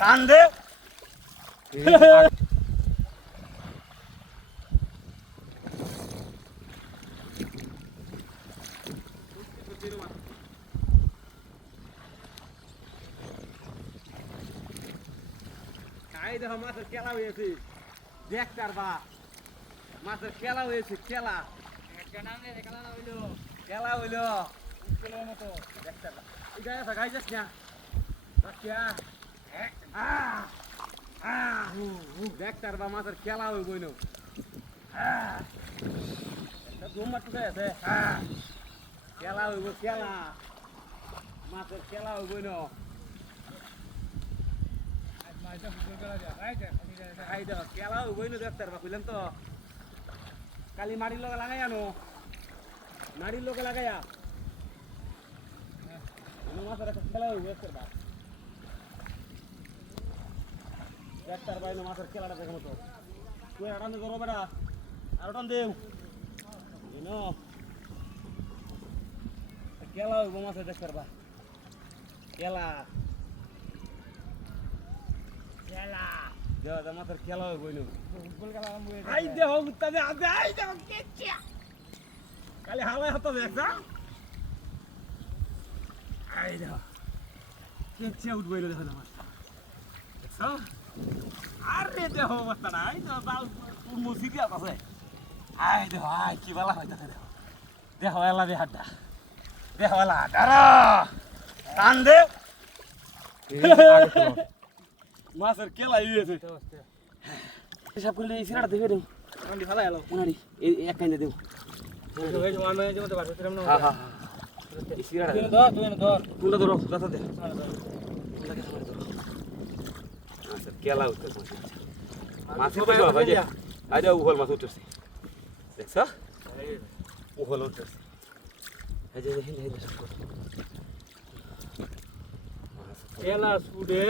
টান দে দেখো মাছের খেলা হয়েছে। দেখতার বা। মাছের খেলা হয়েছে খেলা। খেলা হইল। দেখতার বা। এই গায়ে আছে গাই যাস না? আহ দেখতার বা মাছের খেলা হইব ইনো জুম মাছ আছে খেলা হইব খেলা মাছের খেলা হইব দেখ খেলা হইব ইনো দেখতার বা কইলাম তো কালি মাটির লগে লাগাই আনো মাটির লগে লাগাইয়া মাছের খেলা হইব দেখতার বা দেখতার বা ইনো মাছের খেলাটা দেখো তো তুই দে করো বেটা, আর আটান দেও খেলা হইব মাছের দেখতার বা। খেলা। খেলা। দেওয়া দে মাছের খেলা হইব ফুটবল খেলা আরম্ভ হয়ে আই দেহ উত্তা দে আদে আই দেহ কেচিয়া। কালি হাওয়ায় হাত দেখছ আই দেহ কেচিয়া উঠবো এলো দেখো না মাছটা দেখছ? দেহ অবস্থাটা আই তো বাল মুসিদি আছে আই দেহ আই কি বালা হয় দেখো দেহ। দেহ এলা দে হাড্ডা দেহ এলা হাড্ডা টান দে। মাছের কেলা ইয়েছে হিসাব করলে এই সিরাটা দেখে দেব এলো উনারি এই এক কাইন্দে দেব হ্যাঁ হ্যাঁ এই সিরাটা তুই ধরো দাদা দে আচ্ছা কেলা উঠতে মাছ তো ভাই যে দে উহল মাছ উঠতেছে। দেখছ? উহল উঠতেছে। এই যে এই যে খেলা সুডে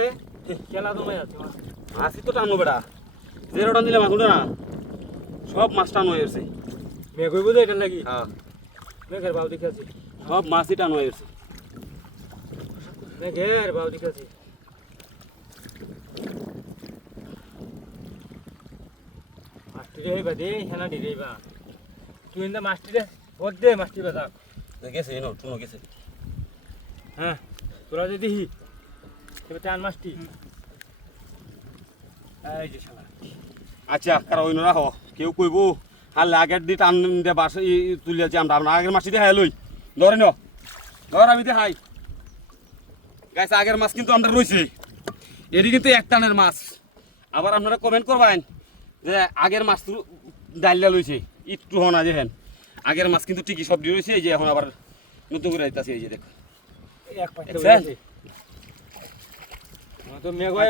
খেলা তো আছে মাছই তো টানো বেড়া। জেরো টান দিলে মাছ উঠে না। সব মাছ টানো হয়েছে মেঘ হইব তো এটার লাগি হ্যাঁ। মেঘের বাউ দেখে সব মাছই টানো হয়েছে মেঘের বাউ দেখে হেনা ডিরেইবা তুই ইন্দা মাস্টিরে ভোট দে মাস্টি গেছে এনো টুনো গেছে। হ্যাঁ তোরা যদি এবার টান মাস্টি এই যে শালা। আচ্ছা কারও অন্য রাখো কেউ কইব হালে আগের দি টান দে বাস তুলিয়াছি আমরা আমরা আগের মাছটি দেখাই লই। ধরে ন ধর আমি দেখাই। গাইছে আগের মাছ কিন্তু আমরা রয়েছে এটি কিন্তু এক টানের মাছ। আবার আপনারা কমেন্ট করবেন যে আগের মাছ তো ডাইলা লইছে একটু হনা যে হেন। আগের মাছ কিন্তু ঠিকই সবজি রয়েছে এই যে এখন আবার নতুন করে আইতাছে এই যে দেখো। এক পাশে দেখছেন? তো মেঘ হয়